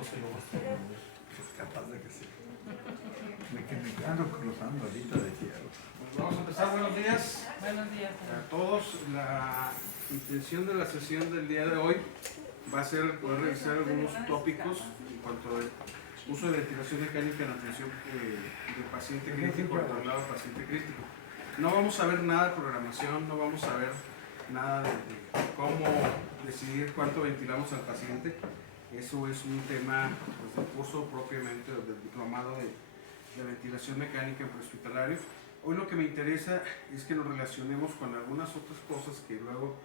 fotos y luego Capaz de que sí. Me ando cruzando ahorita de cielo. Pues vamos a empezar. Buenos días. Buenos días. A todos. La intención de la sesión del día de hoy va a ser poder revisar algunos tópicos en cuanto al uso de ventilación mecánica en atención de paciente crítico o traslado paciente crítico. No vamos a ver nada de programación, no vamos a ver nada de cómo decidir cuánto ventilamos al paciente. Eso es un tema pues, del curso propiamente, del diplomado de ventilación mecánica en prehospitalario. Hoy lo que me interesa es que nos relacionemos con algunas otras cosas que luego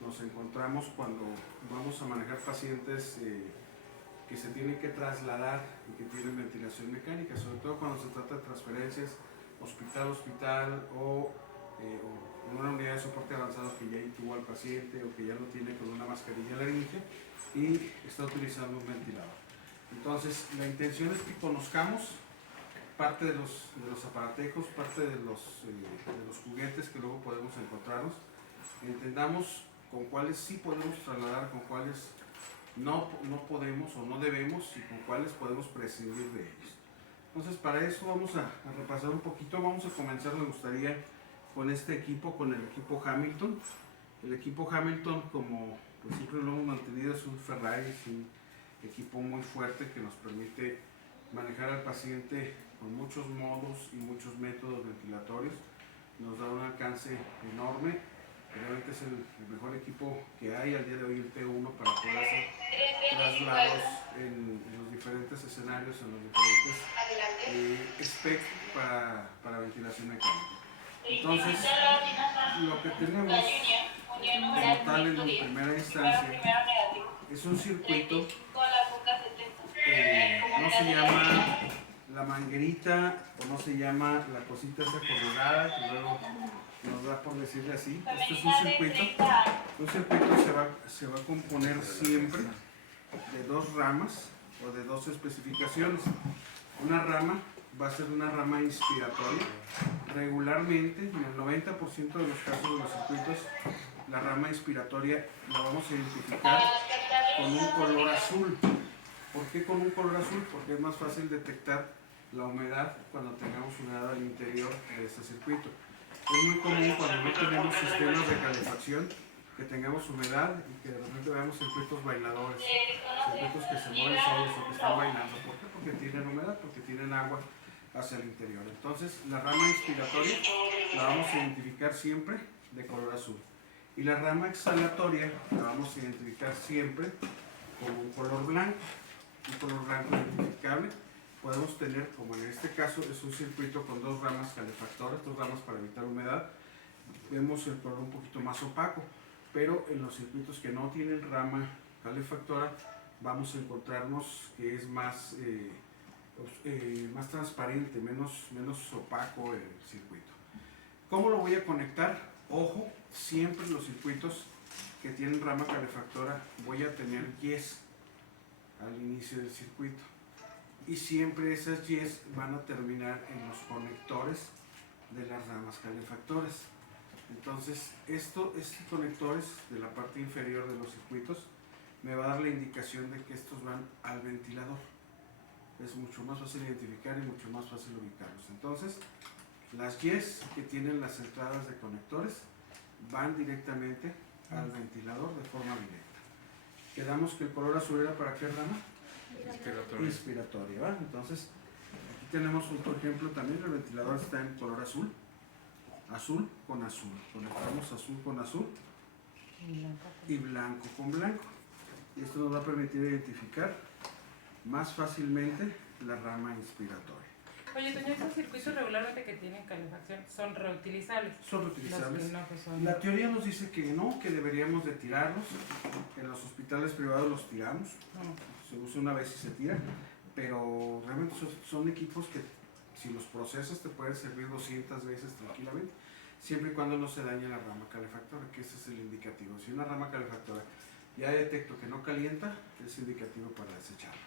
nos encontramos cuando vamos a manejar pacientes que se tienen que trasladar y que tienen ventilación mecánica, sobre todo cuando se trata de transferencias hospital-hospital o en una unidad de soporte avanzado que ya intubó al paciente o que ya lo tiene con una mascarilla laringe y está utilizando un ventilador. Entonces, la intención es que conozcamos parte de los aparatejos, parte de los juguetes que luego podemos encontrarnos, entendamos con cuáles sí podemos trasladar, con cuáles no podemos o no debemos y con cuáles podemos prescindir de ellos. Entonces, para eso vamos a repasar un poquito. Vamos a comenzar, me gustaría, con este equipo, con el equipo Hamilton. El equipo Hamilton, como pues, siempre lo hemos mantenido, es un Ferrari, es un equipo muy fuerte que nos permite manejar al paciente con muchos modos y muchos métodos ventilatorios. Nos da un alcance enorme. Realmente es el mejor equipo que hay al día de hoy, el T1, para poder hacer traslados en los diferentes escenarios, en los diferentes specs para ventilación mecánica. Entonces, lo que tenemos como tal en primera instancia es un circuito, no se llama la manguerita o no se llama la cosita esa colorada que luego nos da por decirle así. Esto es un circuito se va a componer siempre de dos ramas o de dos especificaciones. Una rama va a ser una rama inspiratoria. Regularmente, en el 90% de los casos de los circuitos, la rama inspiratoria la vamos a identificar con un color azul. ¿Por qué con un color azul? Porque es más fácil detectar la humedad cuando tengamos humedad al interior de este circuito. Es muy común cuando no tenemos sistemas de calefacción que tengamos humedad y que de repente veamos circuitos bailadores, circuitos que se mueven solos o que están bailando. ¿Por qué? Porque tienen humedad, porque tienen agua hacia el interior. Entonces, la rama inspiratoria la vamos a identificar siempre de color azul. Y la rama exhalatoria la vamos a identificar siempre con un color blanco. Un color blanco identificable. Podemos tener, como en este caso, es un circuito con dos ramas calefactoras, dos ramas para evitar humedad. Vemos el color un poquito más opaco, pero en los circuitos que no tienen rama calefactora vamos a encontrarnos que es más transparente, menos opaco el circuito. ¿Cómo lo voy a conectar? Ojo, siempre los circuitos que tienen rama calefactora voy a tener yes al inicio del circuito. Y siempre esas yes van a terminar en los conectores de las ramas calefactoras. Entonces, estos conectores de la parte inferior de los circuitos me va a dar la indicación de que estos van al ventilador. Es mucho más fácil identificar y mucho más fácil ubicarlos. Entonces, las yes que tienen las entradas de conectores van directamente al ventilador de forma directa. Quedamos que el color azul era ¿para qué rama? Inspiratoria, ¿va? Entonces, aquí tenemos otro ejemplo también. El ventilador está en color azul. Azul con azul. Conectamos azul con azul y blanco con blanco. Y esto nos va a permitir identificar más fácilmente la rama inspiratoria. Oye, Toño, estos circuitos regularmente que tienen calefacción son reutilizables. Son reutilizables. No, que son... La teoría nos dice que no, que deberíamos de tirarlos. En los hospitales privados los tiramos. Se usa una vez y se tira. Pero realmente son equipos que si los procesas te pueden servir 200 veces tranquilamente. Siempre y cuando no se dañe la rama calefactora, que ese es el indicativo. Si una rama calefactora ya detecto que no calienta, es indicativo para desecharlo.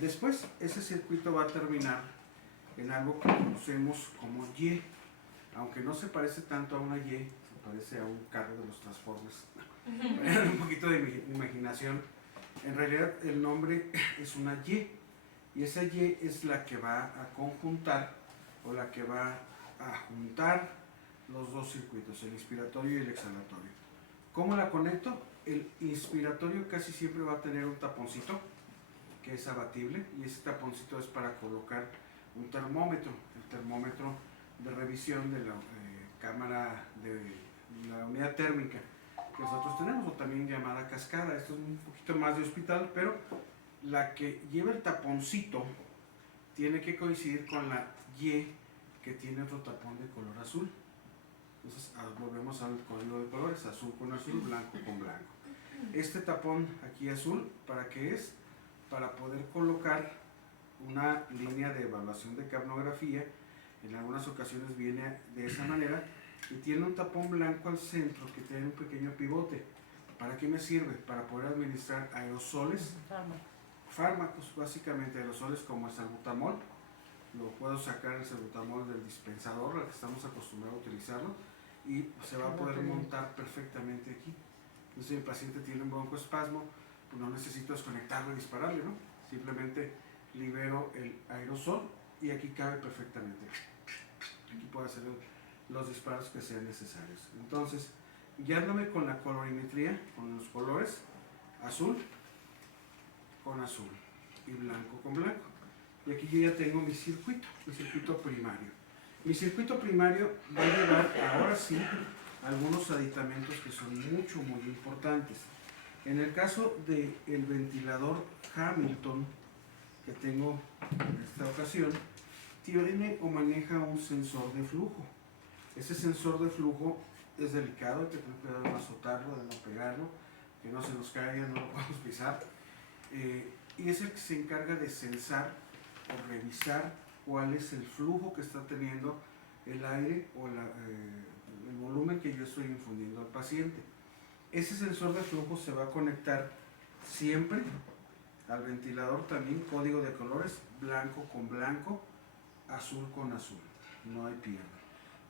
Después, ese circuito va a terminar en algo que conocemos como Y. Aunque no se parece tanto a una Y, se parece a un carro de los Transformers. Un poquito de imaginación. En realidad el nombre es una Y, y esa Y es la que va a conjuntar o la que va a juntar los dos circuitos, el inspiratorio y el exhalatorio. ¿Cómo la conecto? El inspiratorio casi siempre va a tener un taponcito que es abatible, y ese taponcito es para colocar un termómetro, el termómetro de revisión de la cámara de la unidad térmica que nosotros tenemos, o también llamada cascada. Esto es un poquito más de hospital, pero la que lleva el taponcito tiene que coincidir con la Y que tiene otro tapón de color azul. Entonces volvemos al código de colores: azul con azul, blanco con blanco. Este tapón aquí azul, ¿para qué es? Para poder colocar una línea de evaluación de capnografía. En algunas ocasiones viene de esa manera, y tiene un tapón blanco al centro que tiene un pequeño pivote. ¿Para qué me sirve? Para poder administrar aerosoles, fármacos, básicamente aerosoles como el salbutamol. Lo puedo sacar el salbutamol del dispensador, al que estamos acostumbrados a utilizarlo, y se va a poder montar perfectamente aquí. Entonces, si el paciente tiene un broncoespasmo, pues no necesito desconectarlo y dispararle, ¿no? Simplemente libero el aerosol y aquí cabe perfectamente. Aquí puedo hacer los disparos que sean necesarios. Entonces, guiándome con la colorimetría, con los colores, azul con azul y blanco con blanco. Y aquí yo ya tengo mi circuito primario. Mi circuito primario va a llevar ahora sí algunos aditamentos que son muy importantes. En el caso del ventilador Hamilton que tengo en esta ocasión, tiene o maneja un sensor de flujo. Ese sensor de flujo es delicado, hay que tener cuidado de no azotarlo, de no pegarlo, que no se nos caiga, no lo podemos pisar. Y es el que se encarga de censar o revisar cuál es el flujo que está teniendo el aire o el volumen que yo estoy infundiendo al paciente. Ese sensor de flujo se va a conectar siempre al ventilador, también código de colores, blanco con blanco, azul con azul, no hay pierde.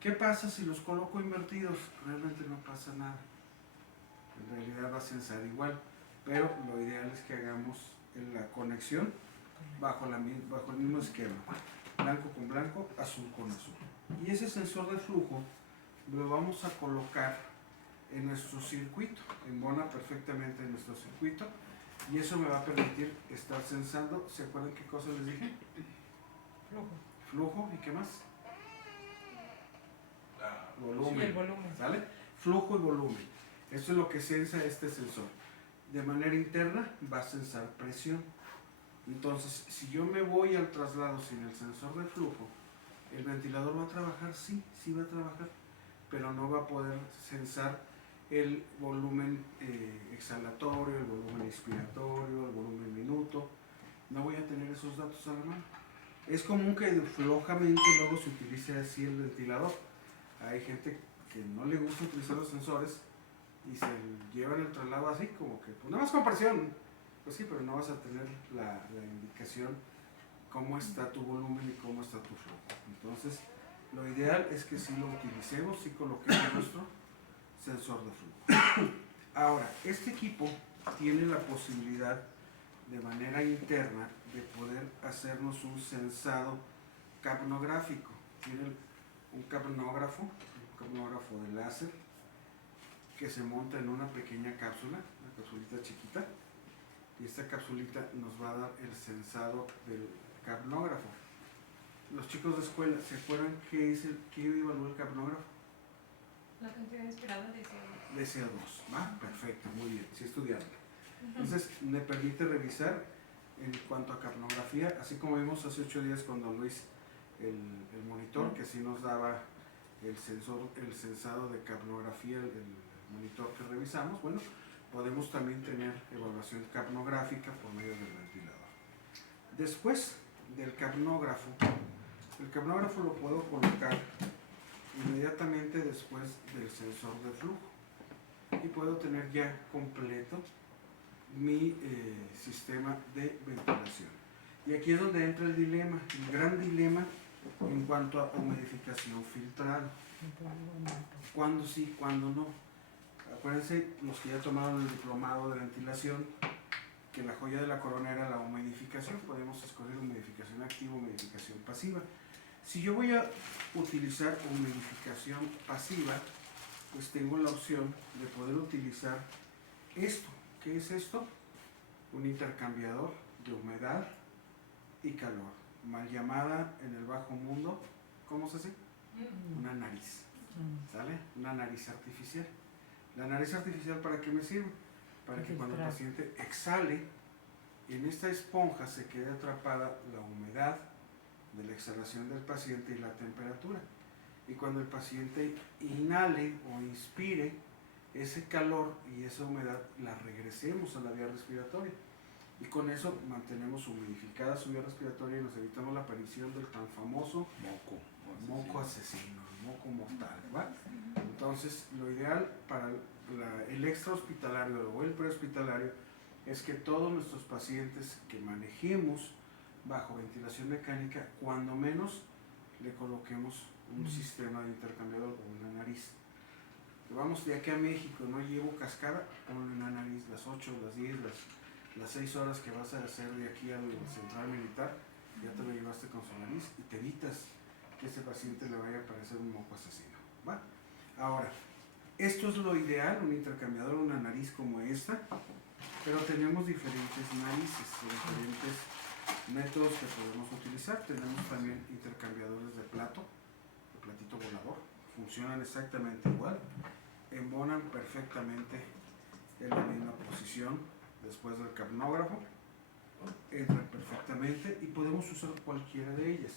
¿Qué pasa si los coloco invertidos? Realmente no pasa nada, en realidad va a censar igual, pero lo ideal es que hagamos la conexión bajo el mismo esquema, blanco con blanco, azul con azul. Y ese sensor de flujo lo vamos a colocar en nuestro circuito, embona perfectamente en nuestro circuito, y eso me va a permitir estar censando. ¿Se acuerdan qué cosa les dije? Flujo, ¿y qué más? Volumen. Sí, el volumen. ¿Sale? Flujo y volumen. Esto es lo que censa este sensor. De manera interna va a censar presión. Entonces, si yo me voy al traslado sin el sensor de flujo, el ventilador va a trabajar, sí va a trabajar, pero no va a poder censar el volumen exhalatorio, el volumen inspiratorio, el volumen minuto. No voy a tener esos datos a la mano. Es común que flojamente luego se utilice así el ventilador. Hay gente que no le gusta utilizar los sensores y se llevan el traslado así, como que, pues nada más con presión. Pues sí, pero no vas a tener la indicación cómo está tu volumen y cómo está tu flujo. Entonces, lo ideal es que sí lo utilicemos, sí coloquemos nuestro sensor de flujo. Ahora, este equipo tiene la posibilidad de manera interna de poder hacernos un sensado capnográfico. Tiene un capnógrafo de láser que se monta en una pequeña cápsula, una capsulita chiquita, y esta capsulita nos va a dar el sensado del capnógrafo. Los chicos de escuela, ¿se acuerdan qué evalúa el capnógrafo? La cantidad inspirada de CO2. De CO2, ¿va? Perfecto, muy bien, sí estudiaron. Entonces, me permite revisar en cuanto a capnografía, así como vimos hace 8 días con don Luis el monitor, que sí nos daba el sensado de capnografía, el monitor que revisamos. Bueno, podemos también tener evaluación capnográfica por medio del ventilador. Después del capnógrafo, el capnógrafo lo puedo colocar inmediatamente después del sensor de flujo y puedo tener ya completo mi sistema de ventilación. Y aquí es donde entra el dilema, el gran dilema en cuanto a humidificación filtrada. ¿Cuándo sí, cuándo no? Acuérdense, los que ya tomaron el diplomado de ventilación, que la joya de la corona era la humidificación. Podemos escoger humidificación activa o humidificación pasiva. Si yo voy a utilizar humidificación pasiva, pues tengo la opción de poder utilizar esto. ¿Qué es esto? Un intercambiador de humedad y calor, mal llamada en el bajo mundo, ¿cómo se hace? Una nariz, ¿sale? Una nariz artificial. ¿La nariz artificial para qué me sirve? Para que cuando el paciente exhale, en esta esponja se quede atrapada la humedad de la exhalación del paciente y la temperatura. Y cuando el paciente inhale o inspire, ese calor y esa humedad la regresemos a la vía respiratoria. Y con eso mantenemos humidificada su vía respiratoria y nos evitamos la aparición del tan famoso moco asesino, moco mortal, ¿va? Entonces, lo ideal para el extrahospitalario o el prehospitalario es que todos nuestros pacientes que manejemos bajo ventilación mecánica, cuando menos le coloquemos un sistema de intercambiador o una nariz. Vamos de aquí a México, no llevo cascada, ponle una nariz las 8, las 10, las 6 horas que vas a hacer de aquí al central militar, ya te lo llevaste con su nariz y te evitas que ese paciente le vaya a parecer un moco asesino, ¿va? Ahora, esto es lo ideal, un intercambiador, una nariz como esta, pero tenemos diferentes narices, diferentes métodos que podemos utilizar. Tenemos también intercambiadores de platito volador, funcionan exactamente igual, embonan perfectamente en la misma posición después del capnógrafo, entran perfectamente y podemos usar cualquiera de ellas.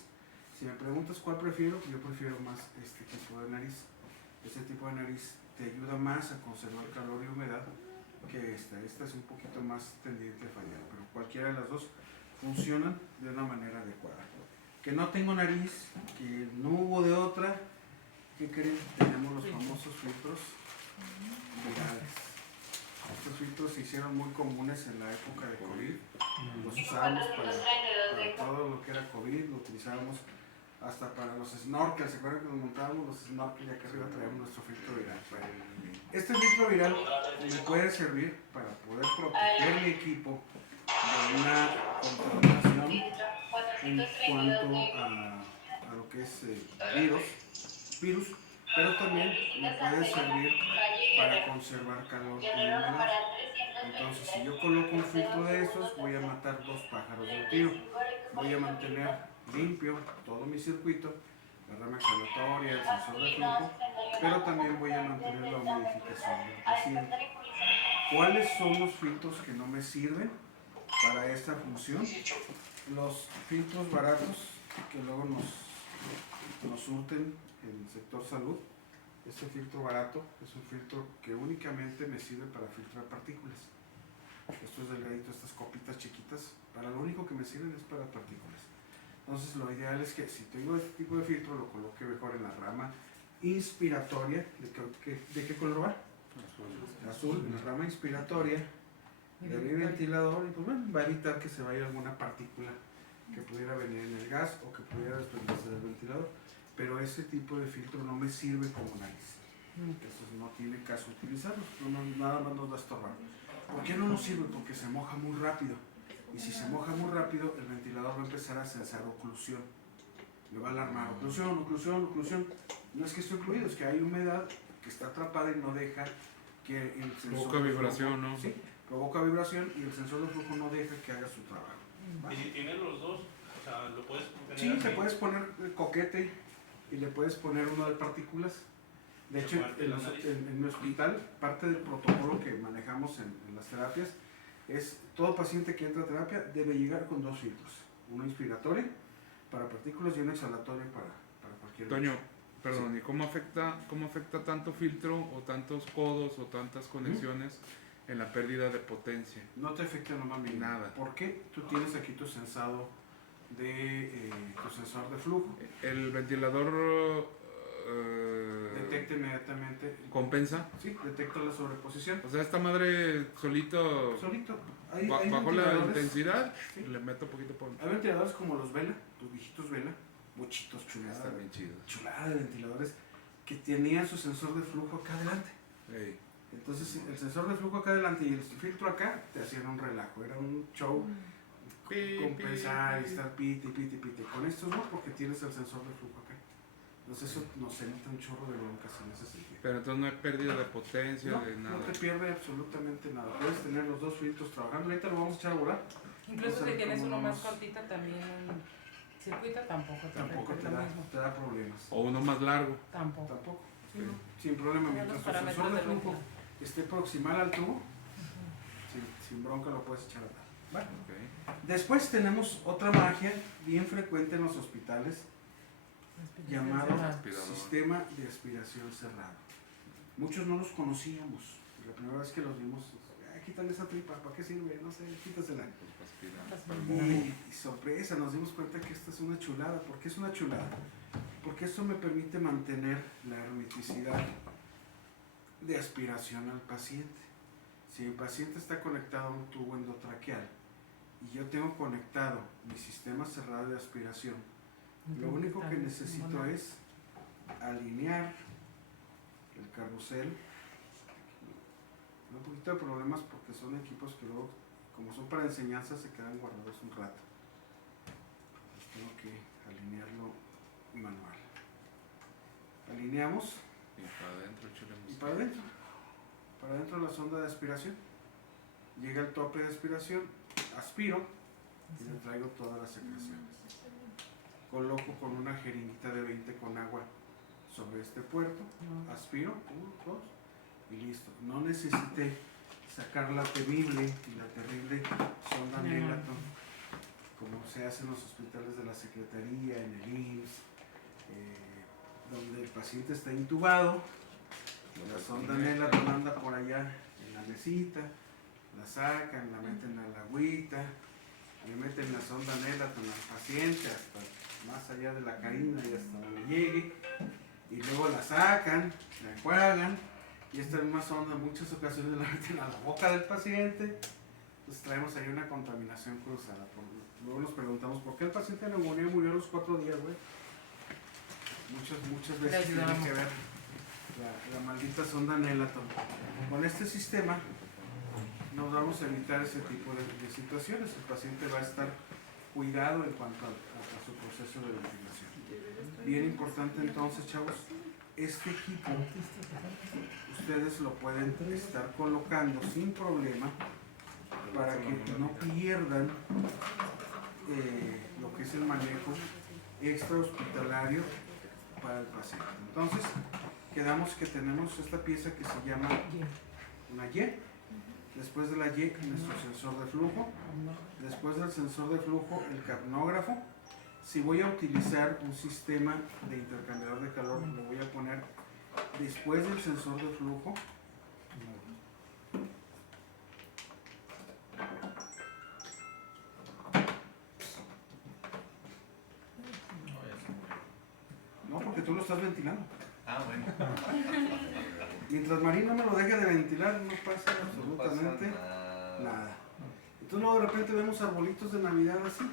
Si me preguntas cuál prefiero, yo prefiero más este tipo de nariz. Este tipo de nariz te ayuda más a conservar calor y humedad que esta. Esta es un poquito más tendiente a fallar, pero cualquiera de las dos funcionan de una manera adecuada. Que no tengo nariz, que no hubo de otra, ¿qué creen? Tenemos los famosos filtros virales. Estos filtros se hicieron muy comunes en la época de COVID. Los usábamos para todo lo que era COVID, lo utilizábamos hasta para los snorkels. ¿Se acuerdan que nos montábamos los snorkels y acá arriba traíamos nuestro filtro viral? Este filtro viral me puede servir para poder proteger mi equipo de una contaminación en cuanto a lo que es virus, pero también me puede servir para conservar calor y humedad. Entonces, si yo coloco un filtro de estos, voy a matar dos pájaros de un tiro. Voy a mantener limpio todo mi circuito, la rama exhalatoria, el sensor de flujo, pero también voy a mantener la humidificación del paciente. ¿Cuáles son los filtros que no me sirven para esta función? Los filtros baratos que luego nos surten en el sector salud. Este filtro barato es un filtro que únicamente me sirve para filtrar partículas. Estos delgaditos, estas copitas chiquitas, para lo único que me sirven es para partículas. Entonces lo ideal es que si tengo este tipo de filtro lo coloque mejor en la rama inspiratoria. ¿De qué color va? Azul, en la rama inspiratoria de mi ventilador, y pues bueno, va a evitar que se vaya alguna partícula que pudiera venir en el gas o que pudiera desprenderse del ventilador. Pero ese tipo de filtro no me sirve como nariz. Eso no tiene caso utilizarlo, nada más nos va a estorbar. ¿Por qué no nos sirve? Porque se moja muy rápido. Y si se moja muy rápido, el ventilador va a empezar a censar oclusión. Le va a alarmar oclusión. No es que esté ocluido, es que hay humedad que está atrapada y no deja que el sensor... Provoca vibración, ¿no? Sí, provoca vibración y el sensor de flujo no deja que haga su trabajo. ¿Va? ¿Y si tienes los dos? O sea, ¿lo puedes poner? Sí, te puedes poner coquete y le puedes poner uno de partículas. De hecho, en mi hospital, parte del protocolo que manejamos en las terapias es todo paciente que entra a terapia debe llegar con dos filtros. Uno inspiratorio para partículas y uno exhalatorio para cualquier... Toño, perdón, Sí. ¿y cómo afecta tanto filtro o tantos codos o tantas conexiones en la pérdida de potencia? No te afecta nomás Nada. ¿Por qué? Tú tienes aquí tu sensado tu sensor de flujo. ¿El ventilador Detecta inmediatamente. compensa? Sí, detecta la sobreposición. O sea, esta madre solito Solito. bajo la ventiladores- intensidad, Sí. le meto poquito por... Hay ventiladores como los Vela, los viejitos Vela, bochitos, Está bien chido. chulada de ventiladores que tenían su sensor de flujo acá adelante. Ey. Entonces el sensor de flujo acá adelante y el filtro acá te hacían un relajo, era un show compensar y estar pite. Con estos no, porque tienes el sensor de flujo acá. Entonces eso nos evita un chorro de broncas en ese sentido. Pero entonces no hay pérdida de potencia, No, de nada. no te pierde absolutamente nada. Puedes tener los dos filtros trabajando. Ahorita lo vamos a echar a volar. Incluso Vamos a si ver tienes cómo uno más vamos. cortito también un circuito tampoco te Tampoco afecta, te es lo da, mismo. te da problemas. O uno más largo. Tampoco. Tampoco. Sí, no. Sin problema. Tiene Mientras los tu sensor parámetros de del flujo ventilador. esté proximal al tubo, sin bronca lo puedes echar a andar. Bueno. Ok. Después tenemos otra magia bien frecuente en los hospitales llamado Aspirador. sistema de aspiración cerrado. Muchos no los conocíamos. La primera vez que los vimos, quítale esa tripa, ¿para qué sirve? No sé, quítasela. Pues para aspirar. Y sorpresa, nos dimos cuenta que esta es una chulada. ¿Por qué es una chulada? Porque esto me permite mantener la hermeticidad de aspiración al paciente. Si el paciente está conectado a un tubo endotraqueal y yo tengo conectado mi sistema cerrado de aspiración, lo único que necesito es alinear el carrusel. Un poquito de problemas porque son equipos que luego, como son para enseñanza, se quedan guardados un rato. Entonces tengo que alinearlo manual. Alineamos Y para adentro, y para adentro. Para adentro la sonda de aspiración. Llega el tope de aspiración, aspiro y le traigo todas las secreciones. Coloco con una jeringuita de 20 con agua sobre este puerto, aspiro, 1, 2 y listo. No necesité sacar la temible y la terrible sonda Nelaton, como se hace en los hospitales de la Secretaría, en el IMSS, donde el paciente está intubado, la sonda Nelaton anda por allá en la mesita, la sacan, la meten a la agüita, le meten la sonda Nelaton al paciente hasta más allá de la carina y hasta donde llegue, y luego la sacan, la enjuagan, y esta misma sonda en muchas ocasiones la meten a la boca del paciente. Entonces traemos ahí una contaminación cruzada. Luego nos preguntamos por qué el paciente de neumonía murió a los 4 días, güey. Muchas veces tiene que ver la maldita sonda Nelaton. Con este sistema nos vamos a evitar ese tipo de situaciones. El paciente va a estar cuidado en cuanto a su proceso de ventilación. Bien importante entonces, chavos, este equipo ustedes lo pueden estar colocando sin problema para que no pierdan lo que es el manejo extra hospitalario para el paciente. Entonces, quedamos que tenemos esta pieza que se llama una Y. Después de la Y, nuestro sensor de flujo. Después del sensor de flujo, el capnógrafo. Si voy a utilizar un sistema de intercambiador de calor, lo voy a poner después del sensor de flujo. No, porque tú lo estás ventilando. Ah, bueno. Mientras Marín no me lo deje de ventilar, no pasa absolutamente nada. Entonces luego de repente vemos arbolitos de Navidad así.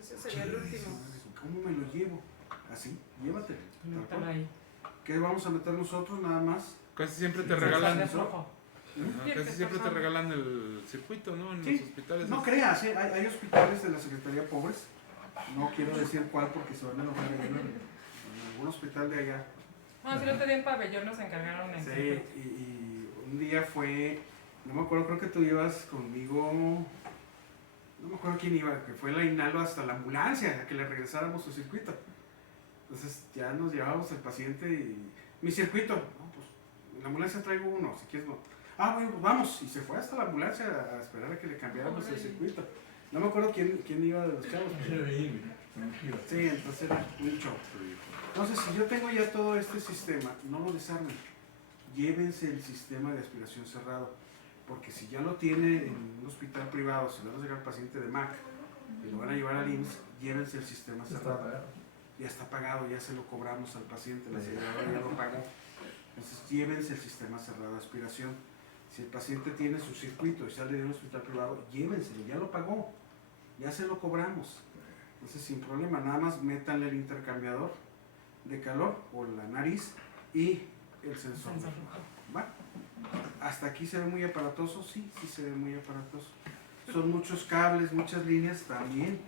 Ese sería el último. ¿Cómo me lo llevo? Así, llévatelo. Métalo ahí. ¿Qué vamos a meter nosotros nada más? Casi siempre te Sensor regalan, de flujo. casi siempre te regalan el circuito, ¿no? En Sí. los hospitales. No creas, hay hospitales de la Secretaría pobres. No quiero decir cuál porque se van a enojar ahí en algún hospital de allá. No, si lo tenía en pabellón, nos encargaron en Sí, y un día fue, no me acuerdo, creo que tú ibas conmigo, no me acuerdo quién iba, que fue la Inalo hasta la ambulancia a que le regresáramos su circuito. Entonces ya nos llevábamos al paciente y mi circuito, no, pues en la ambulancia traigo uno, si quieres no. Ah, bueno, pues vamos, y se fue hasta la ambulancia a esperar a que le cambiáramos el circuito. No me acuerdo quién iba de los chavos. Sí, entonces era un show. Entonces, si yo tengo ya todo este sistema, no lo desarmen. Llévense el sistema de aspiración cerrado. Porque si ya lo tiene en un hospital privado, se lo van a llegar al paciente de MAC y lo van a llevar al IMSS, llévense el sistema cerrado. Ya está pagado, ya se lo cobramos al paciente, la aseguradora ya lo pagó. Entonces, llévense el sistema cerrado de aspiración. Si el paciente tiene su circuito y sale de un hospital privado, llévenselo, ya lo pagó, ya se lo cobramos. Entonces, sin problema, nada más métanle el intercambiador de calor por la nariz y el sensor. ¿Va? Hasta aquí se ve muy aparatoso, sí, sí se ve muy aparatoso. Son muchos cables, muchas líneas también.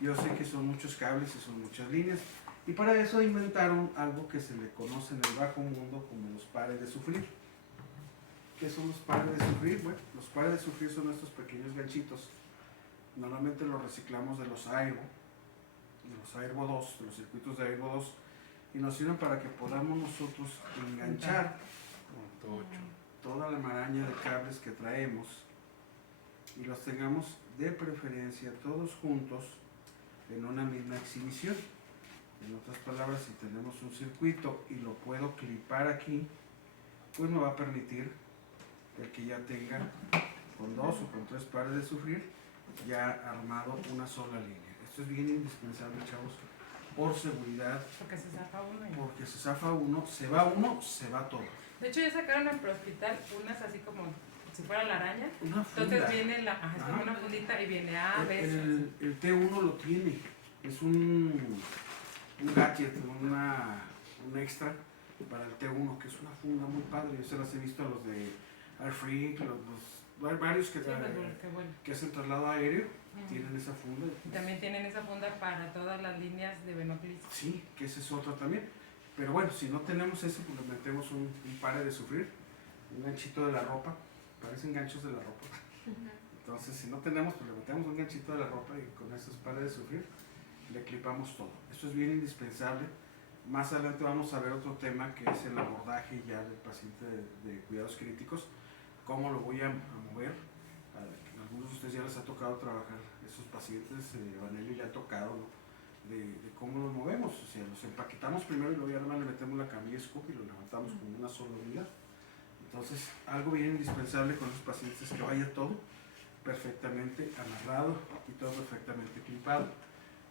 Yo sé que son muchos cables y son muchas líneas. Y para eso inventaron algo que se le conoce en el bajo mundo como los pares de sufrir. ¿Qué son los pares de sufrir? Bueno, los pares de sufrir son estos pequeños ganchitos. Normalmente los reciclamos de los Airvo 2, de los circuitos de Airvo 2, y nos sirven para que podamos nosotros enganchar toda la maraña de cables que traemos y los tengamos de preferencia todos juntos en una misma exhibición. En otras palabras, si tenemos un circuito y lo puedo clipar aquí, pues me va a permitir el que ya tenga con 2 o con 3 pares de sufrir ya armado una sola línea. Esto es bien indispensable, chavos, por seguridad, Porque se zafa uno. porque se zafa uno, se va todo. De hecho, ya sacaron en el hospital unas así como si fuera la araña. Una funda. Entonces viene es como una fundita y viene A, B, C. El T1 lo tiene, es un gadget, un extra para el T1, que es una funda muy padre. Yo se las he visto a los de Airfreak, varios que, Sí, pues, bueno, qué bueno. que hacen traslado aéreo, Ujú. tienen esa funda. Y también tienen esa funda para todas las líneas de Venoclis. Sí, que ese es otro también. Pero bueno, si no tenemos ese, pues le metemos un pare de sufrir, un ganchito de la ropa, parecen ganchos de la ropa. Entonces, si no tenemos, pues le metemos un ganchito de la ropa y con esos pares de sufrir le clipamos todo. Esto es bien indispensable. Más adelante vamos a ver otro tema que es el abordaje ya del paciente de cuidados críticos. Cómo lo voy a mover. A algunos de ustedes ya les ha tocado trabajar esos pacientes, Vanelli le ha tocado, ¿no? de cómo los movemos. O sea, los empaquetamos primero y luego ya nomás le metemos la camilla scoop y lo levantamos con una sola unidad. Entonces, algo bien indispensable con los pacientes es que vaya todo perfectamente amarrado y todo perfectamente clipado.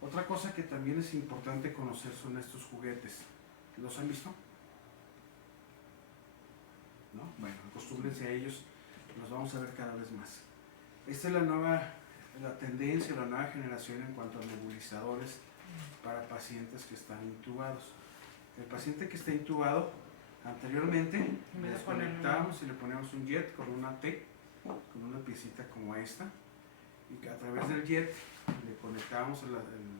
Otra cosa que también es importante conocer son estos juguetes. ¿Los han visto? ¿No? Bueno, acostúmbrense a ellos, los vamos a ver cada vez más. Esta es la tendencia, la nueva generación en cuanto a nebulizadores para pacientes que están intubados. El paciente que está intubado, anteriormente En vez le de ponerle desconectábamos y le poníamos un jet con una T, con una piecita como esta, y que a través del jet le conectábamos el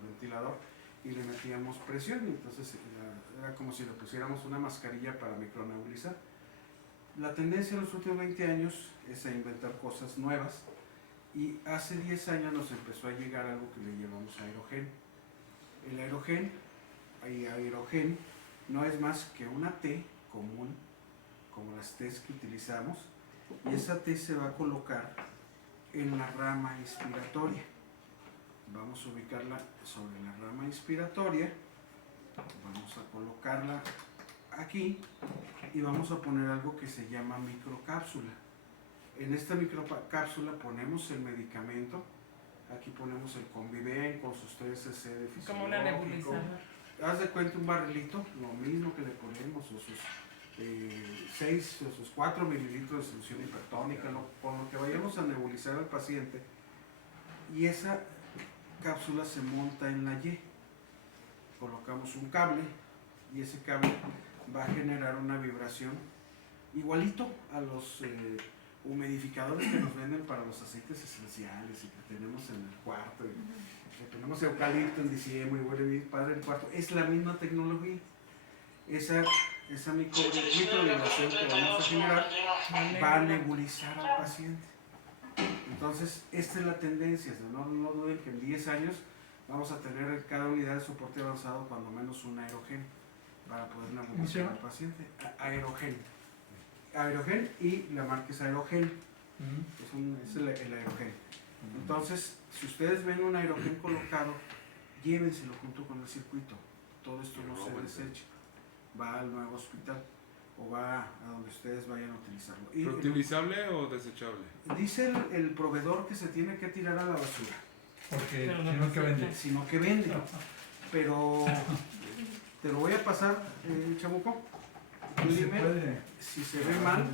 ventilador y le metíamos presión, y entonces era como si le pusiéramos una mascarilla para micronebulizar. La tendencia en los últimos 20 años es a inventar cosas nuevas, y hace 10 años nos empezó a llegar algo que le llamamos aerogen. El aerogen no es más que una T común, como las T's que utilizamos, y esa T se va a colocar en la rama inspiratoria. Vamos a ubicarla sobre la rama inspiratoria, vamos a colocarla aquí y vamos a poner algo que se llama microcápsula. En esta microcápsula ponemos el medicamento, aquí ponemos el Conviven con sus 3 cc de fisiológico. Como una nebulizadora. Haz de cuenta un barrilito, lo mismo que le ponemos, o sus 6 o sus 4 mililitros de solución hipertónica, con lo que vayamos a nebulizar al paciente, y esa cápsula se monta en la Y. Colocamos un cable y ese cable va a generar una vibración igualito a los humidificadores que nos venden para los aceites esenciales y que tenemos en el cuarto. Que tenemos eucalipto en diciembre y huele bien padre el cuarto. Es la misma tecnología. Esa microvibración que vamos a generar va a nebulizar al paciente. Entonces, esta es la tendencia. No duden que en 10 años vamos a tener en cada unidad de soporte avanzado cuando menos un aerogen para poder nebulizar al paciente. Aerogen, y la marca es Aerogen. Es el aerogen. Entonces, si ustedes ven un aerogen colocado, llévenselo junto con el circuito. Todo esto no se desecha. Va al nuevo hospital o va a donde ustedes vayan a utilizarlo. Y ¿Reutilizable o desechable? dice el proveedor que se tiene que tirar a la basura, Porque Pero no si no, que vende. sino que vende. Pero te lo voy a pasar, Chamuco. Tú Se dime puede, si se ve mal.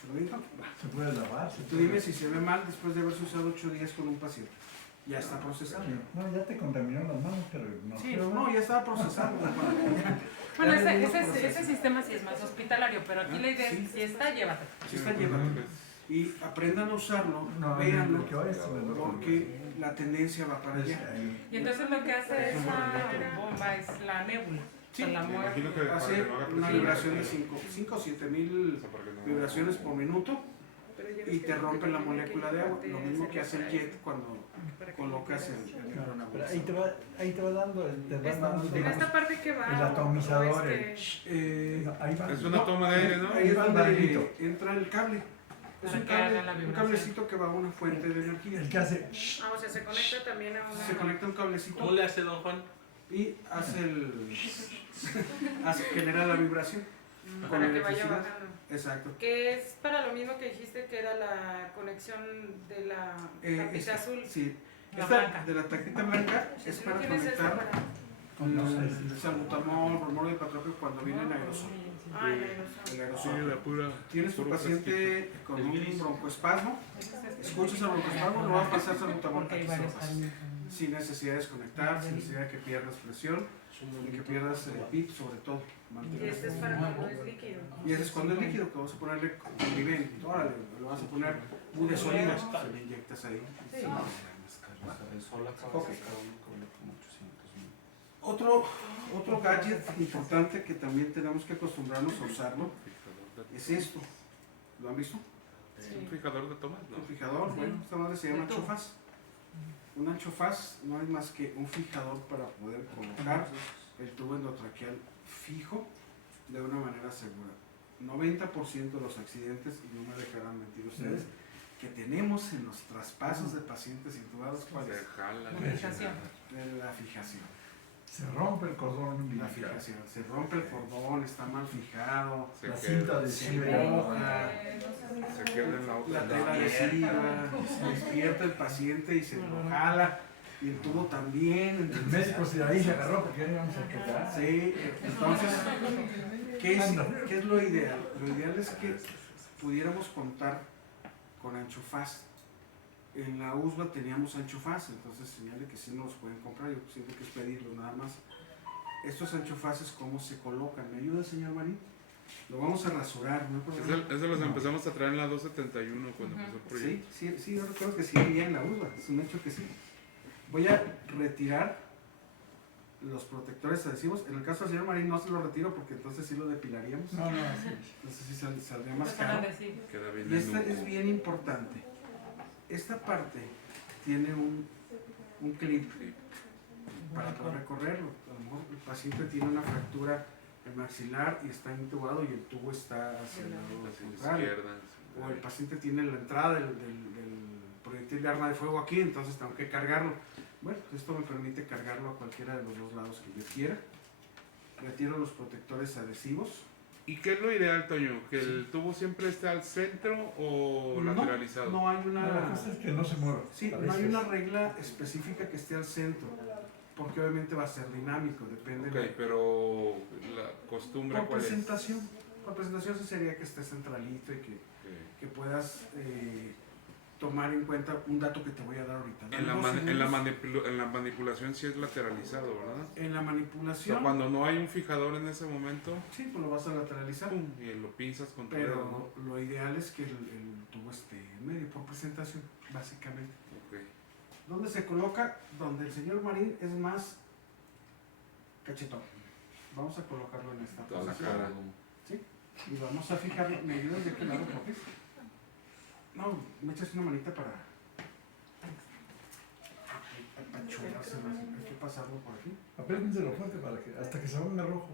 ¿Te lo digo? Va. se puede lavar. Tú dime si se ve mal después de haberse usado 8 días con un paciente. ya está procesado. No, ya te contaminó las manos, pero no. Sí, no, ya estaba procesado. Bueno, Ya le dimos ese proceso. sistema sí es más hospitalario, pero aquí la idea es, si está, llévatelo. Sí está llevando. Y aprendan a usarlo, No, véanlo, lo que hoy es porque la tendencia va para allá. Y entonces lo que hace esa bomba es la nébula. Sí, o sea, la Me mueve. imagino que para Hace que no haga una presión. vibración de 5 o 7 mil O sea, para que no- vibraciones por minuto y te rompe la molécula de agua. Lo mismo que hace el jet cuando colocas el Pero micronebulizador. ahí te va dando, te va dando En esta parte que va. el atomizador, o Eh, ahí va. Es una toma de aire, ¿no? Ahí es va el donde barrilito. entra el cable. Es Para un que haga cable, la un vibración. cablecito que va a una fuente de energía. El que hace. Ah, o sea, se conecta también a una. Se conecta un cablecito ¿Cómo le hace don Juan? y hace genera la vibración. con Para que vaya electricidad. bajando. Exacto. Que es para lo mismo que dijiste que era la conexión de la tapita Esta, azul. sí. La Esta blanca. de la taquita blanca Si es tú para tienes esta conectar para- el salbutamol, bromuro de patropio cuando viene en aerosol. Ah, el aerosol. El Sí, aerosol. la pura. Tienes tu puro paciente con un broncoespasmo, escuchas el broncoespasmo, lo va a pasar salbutamol Porque hay aquí se lo varios pasas. años. Sin necesidad de desconectar, sin necesidad de que pierdas presión, ni que pierdas PIP sobre todo. Y este es para cuando es líquido. Y ese es cuando es líquido, que vamos a ponerle conviven, órale, le vas a poner budesonida, se le inyectas ahí. Sí. Ok. Otro gadget importante que también tenemos que acostumbrarnos a usarlo es esto. ¿Lo han visto? Es un fijador de tomas, ¿no? Un fijador, Sí. bueno, esta madre se llama De tubo. anchofaz. Un anchofaz no es más que un fijador para poder colocar el tubo endotraqueal fijo de una manera segura. 90% de los accidentes, y no me dejarán mentir ustedes, que tenemos en los traspasos de pacientes intubados, ¿cuál Se es? jala. La fijación. De la fijación. Se rompe el cordón La umbilical. fijación. Se rompe el cordón, está mal fijado, Se La queda. cinta de se fibra. moja, Se queda en la otra. la tela adhesiva, se despierta el paciente y se lo jala, y el tubo también. El médico se ahí se agarró porque ya íbamos a quedar. Sí, entonces, ¿qué es lo ideal? Lo ideal es que pudiéramos contar con anchofaz. En la USB teníamos anchofaz, entonces señale que sí nos los pueden comprar, yo siento que es pedirlo nada más. Estos anchofaces, ¿cómo se colocan? ¿Me ayuda, señor Marín? Lo vamos a rasurar, ¿no? Eso los empezamos a traer en la 271 cuando empezó el proyecto. Sí, yo recuerdo que sí había en la USB, es un hecho que sí. Voy a retirar los protectores adhesivos. En el caso del señor Marín no se los retiro porque entonces sí lo depilaríamos. No, no, sí. Entonces sí saldría más Pues van a caro. decir. Queda bien Y esta en es bien importante. Esta parte tiene un clip para poder recorrerlo. A lo mejor el paciente tiene una fractura el maxilar y está intubado y el tubo está hacia el lado hacia la contrario. izquierda. O el paciente tiene la entrada del proyectil de arma de fuego aquí, entonces tengo que cargarlo. Bueno, pues esto me permite cargarlo a cualquiera de los dos lados que yo quiera. Retiro los protectores adhesivos. ¿Y qué es lo ideal, Toño? ¿Que el tubo siempre esté al centro o lateralizado? No hay No, la una... cosa es que no se mueva. Sí, A no hay veces. una regla específica que esté al centro, porque obviamente va a ser dinámico, depende Ok, pero la costumbre por cuál es. presentación. Por presentación sí sería que esté centralito y que puedas tomar en cuenta un dato que te voy a dar ahorita. En la, Dame 2 segundos. en la manipulación sí es lateralizado, ¿verdad? En la O sea, manipulación, cuando no hay un fijador en ese momento, sí, pues lo vas a lateralizar, pum, y lo pinzas con tu dedo, pero lo ideal es que el tubo esté en medio, por presentación, básicamente. ¿no? Ok. ¿Dónde se coloca? Donde el señor Marín es más cachetón. Vamos a colocarlo en esta Toda la posición. cara. ¿Sí? Y vamos a fijarlo. ¿Me ayudas de qué lado, Jorge? No, me echas una manita para apachurrárselo así. Hay que pasarlo por aquí. Apriétenselo fuerte para que, hasta que se ponga rojo.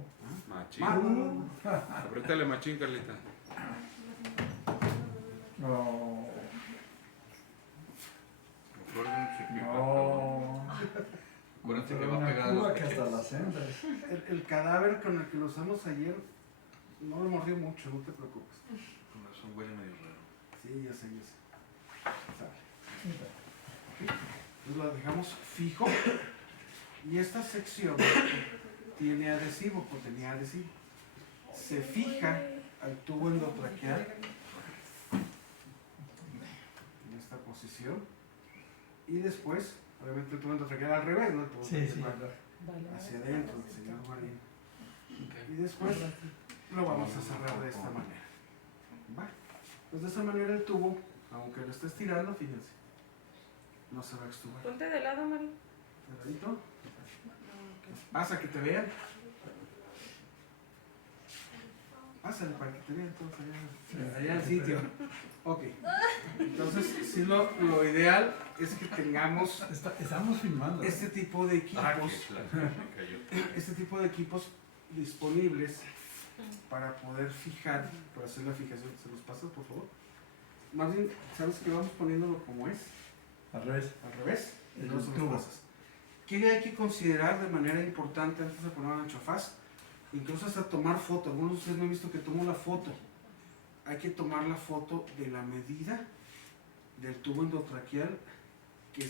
Machín. No. Apriétale machín, Carlita. No, No. no. Acuérdate que Pero va una pegado a cuba los que hasta cachetes. las hembras. El cadáver con el que lo usamos ayer no me mordió mucho, no te preocupes. Con razón huele medio raro. Sí, ya sé, ya sé. Sale. Entonces lo dejamos fijo. Y esta sección tiene adhesivo, o tenía adhesivo. Se fija al tubo endotraqueal en esta posición. Y después Obviamente el tubo endotraqueal al revés, ¿no? El tubo Sí, endotraqueal sí. hacia adentro, el señor Marín. Y después lo vamos a cerrar de esta manera. ¿Va? Pues de esa manera el tubo, aunque lo estés tirando, fíjense, no se va a extubar. Ponte de lado, Mari. ¿Cerradito? Pasa que te vean. Pásale para que te vean todos allá en el sitio. Ok. Entonces, sí, lo ideal es que tengamos Estamos filmando. este tipo de equipos. me cayó. Este tipo de equipos disponibles para poder fijar, para hacer la fijación. ¿Se los pasas, por favor? Más bien, ¿sabes que vamos poniéndolo como es? Al revés. Al revés. Y El luego se los tubo. pasas. ¿Qué hay que considerar de manera importante antes de poner un anchofaz? Incluso hasta tomar foto. Algunos de ustedes me han visto que tomo la foto. Hay que tomar la foto de la medida del tubo endotraqueal